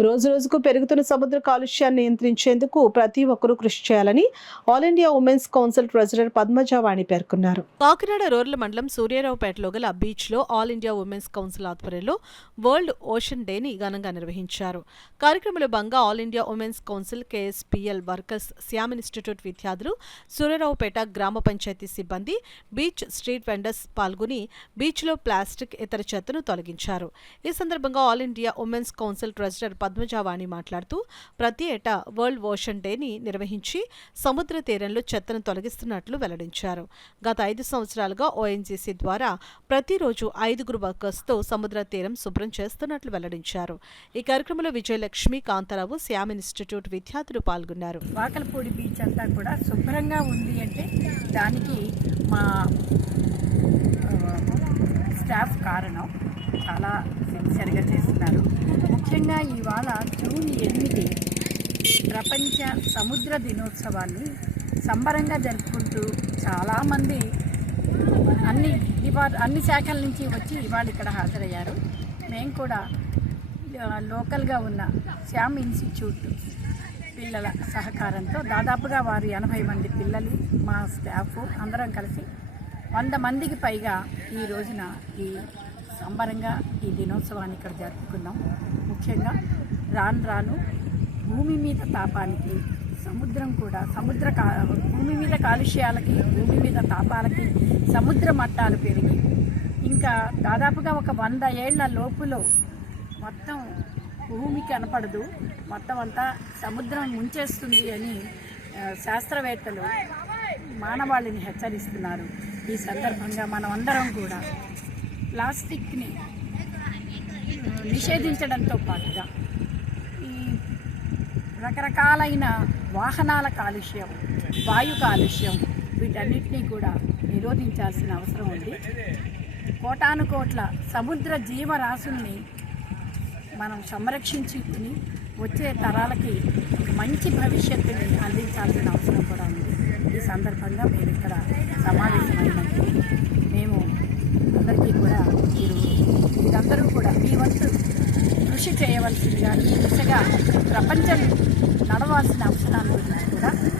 రోజు రోజుకు పెరుగుతున్న సముద్ర కాలుష్యాన్ని నియంత్రించేందుకు ప్రతి ఒక్కరూ కృషి చేయాలని all India women's council treasurer Padmajavani పేర్కొన్నారు. కాకినాడ రూరల్ మండలం సూర్యారావుపేటలో గల బీచ్ లో ఆల్ ఇండియా ఉమెన్స్ కౌన్సిల్ ఆధ్వర్యంలో వరల్డ్ ఓషన్ డేని ఘనంగా నిర్వహించారు. కార్యక్రమంలో భాగంగా all India women's council KSPL workers Shyam institute విద్యార్థులు, సూర్యారావుపేట గ్రామ పంచాయతీ సిబ్బంది, బీచ్ స్ట్రీట్ వెండర్స్ పాల్గొని బీచ్ లో ప్లాస్టిక్ ఇతర చెత్తను తొలగించారు. ఈ సందర్భంగా all India women's council treasurer Padmajavani మాట్లాడుతూ ప్రతి ఏటా వరల్డ్ ఓషన్ డేని నిర్వహించి సముద్ర తీరంలో చెత్తను తొలగిస్తున్నట్లు వెల్లడించారు. గత 5 సంవత్సరాలుగా ఓఎన్జీసీ ద్వారా ప్రతిరోజు 5 వర్కర్స్తో సముద్ర తీరం శుభ్రం చేస్తున్నట్లు వెల్లడించారు. ఈ కార్యక్రమంలో విజయలక్ష్మి, కాంతారావు, శ్యామ్ ఇన్స్టిట్యూట్ విద్యార్థులు పాల్గొన్నారు. వాకలపూడి బీచ్ అంతా కూడా శుభ్రంగా ఉంది అంటే దానికి మా స్టాఫ్ కారణం. చాలా సిన్సియర్గా చేస్తున్నారు. ముఖ్యంగా ఇవాళ జూన్ 8 ప్రపంచ సముద్ర దినోత్సవాన్ని సంబరంగా జరుపుకుంటూ చాలామంది అన్ని శాఖల నుంచి వచ్చి ఇవాళ ఇక్కడ హాజరయ్యారు. మేము కూడా లోకల్గా ఉన్న శ్యామ్ ఇన్స్టిట్యూట్ పిల్లల సహకారంతో దాదాపుగా వారు 80 మంది పిల్లలు, మా స్టాఫ్ అందరం కలిసి 100 మందికి పైగా ఈ రోజున ఈ సంబరంగా ఈ దినోత్సవాన్ని ఇక్కడ జరుపుకున్నాం. ముఖ్యంగా రాను భూమి మీద తాపానికి సముద్రం కూడా భూమి మీద కాలుష్యాలకి, భూమి మీద తాపాలకి సముద్ర మట్టాలు పెరిగి ఇంకా దాదాపుగా ఒక 100 ఏళ్ల లోపులో మొత్తం భూమి కనపడదు, మొత్తం అంతా సముద్రం ముంచేస్తుంది అని శాస్త్రవేత్తలు మానవాళిని హెచ్చరిస్తున్నారు. ఈ సందర్భంగా మనం అందరం కూడా ప్లాస్టిక్ని నిషేధించడంతో పాటుగా ఈ రకరకాలైన వాహనాల కాలుష్యం, వాయు కాలుష్యం వీటన్నిటినీ కూడా నిరోధించాల్సిన అవసరం ఉంది. కోటాను కోట్ల సముద్ర జీవరాశుల్ని మనం సంరక్షించుకుని వచ్చే తరాలకి మంచి భవిష్యత్తుని అందించాల్సిన అవసరం కూడా ఉంది. ఈ సందర్భంగా మేము ఇక్కడ సమావేశమైనప్పుడు మేము అందరికీ కూడా మీరందరూ కూడా మీ వంతు కృషి చేయవలసిందిగా, ఈ దిశగా ప్రపంచం నడవాల్సిన అవసరాన్ని గురించి కూడా